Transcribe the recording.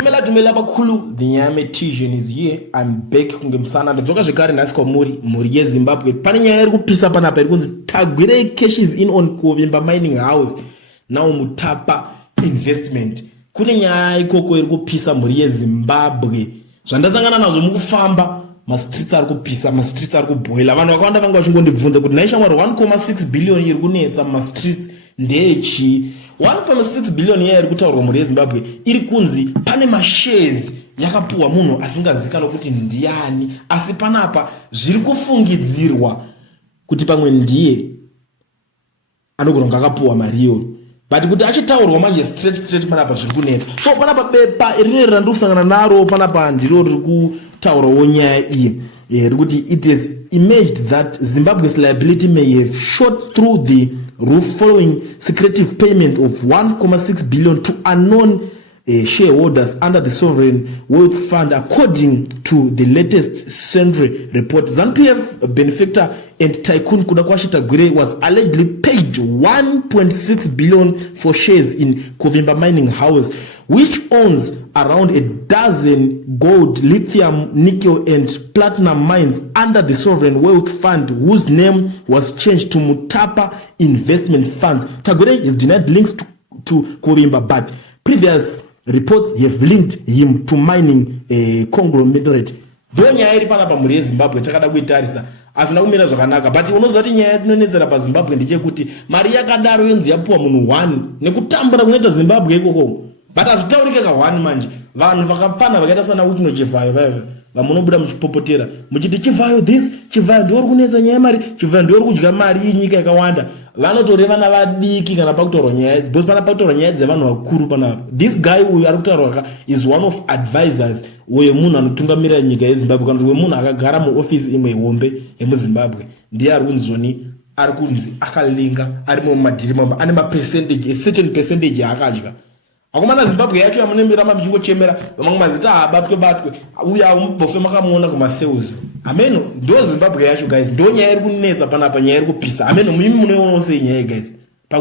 Dumela bakulu, the Nyame Tijan is here. I'm back kungemsana. Ndzoka zvekare nhasi kwamuri yeZimbabwe. Pane nyaya iri kupisa panapa iri kunzi Tagwire cashes in on Kovimba mining house. Now Mutapa investment. Kune nyaya ikoko iri kupisa muri yeZimbabwe. Zvandasangana nazvo mukufamba, streets ari kupisa, streets ari kuboila. Vanhu vakawanda vanga vachingondibvunza kuti naishamwari 1.6 billion iri kunetsa streets ndechi. 1.6 billion iri kutaurwa muri yeZimbabwe iri kunzi pane mashares yakapuwa munhu asingazikanwa kuti ndiani, asi panapa zviri kufungidzirwa kuti pamwe ndiye anogona akapuwa mariyo, but kuti achitaurwa manje straight panapa zviri kunetsa. So panapa bepa iri randokusangana naro panapa ndiro riri kutaurawo nyaya iyi rikuti it has emerged that Zimbabwe's liability may have shot through the roof following secretive payment of 1.6 billion to unknown shareholders under the Sovereign Wealth Fund, according to the latest Sundry report. ZANU-PF benefactor and tycoon Kudakwashi Tagwire was allegedly paid 1.6 billion for shares in Kovimba Mining House, which owns around a dozen gold, lithium, nickel, and platinum mines under the Sovereign Wealth Fund, whose name was changed to Mutapa Investment Fund. Tagwire is denied links to Kovimba, but previous reports have linked him to mining conglomerate. Ndiyo nyaya iri panapa muri yeZimbabwe takada kuitarisa azvina kumira zvakanaka, but unoziva kuti nyaya dzinonetsera paZimbabwe ndechekuti mari yakadaro yonzi yapuwa munhu 1 nekutambura kunoita Zimbabwe ikoko, but azvitaurike ka1 manje. Vanhu vakapfana vakaita sana Uchino Chivayo vaiva vamunobuda muchipopotera muchiti Chivayo this, Chivayo ndiwo uri kunetsa nyaya mari, Chivayo ndiwo uri kudya mari yenyika yakawanda. Vanotoreva vana vadiki kana pakutaurwa nyaya, because pana pakutaurwa nyaya dzevanhu vakuru panapa. This guy uyu ari kutaurwa is one of advisors wemunhu anotungamirira nyika yeZimbabwe, kana wemunhu akagara muofisi imwe hombe yemuZimbabwe. Ndiye ari kunzi zvoni ari kunzi akalinga ari mumadhiri mamba ane mapercentage, a certain percentage yaakadya. Akomana Zimbabwe yacho yamunemirama michingochemera vamwe mazita abatwe uya umbofe makamuona kumaseuzi. Ameno ndo Zimbabwe yacho guys, ndo nyaya iri kunetsa panapa, nyaya iri kupisa. Ameno mimi munoona sei nyaya guys.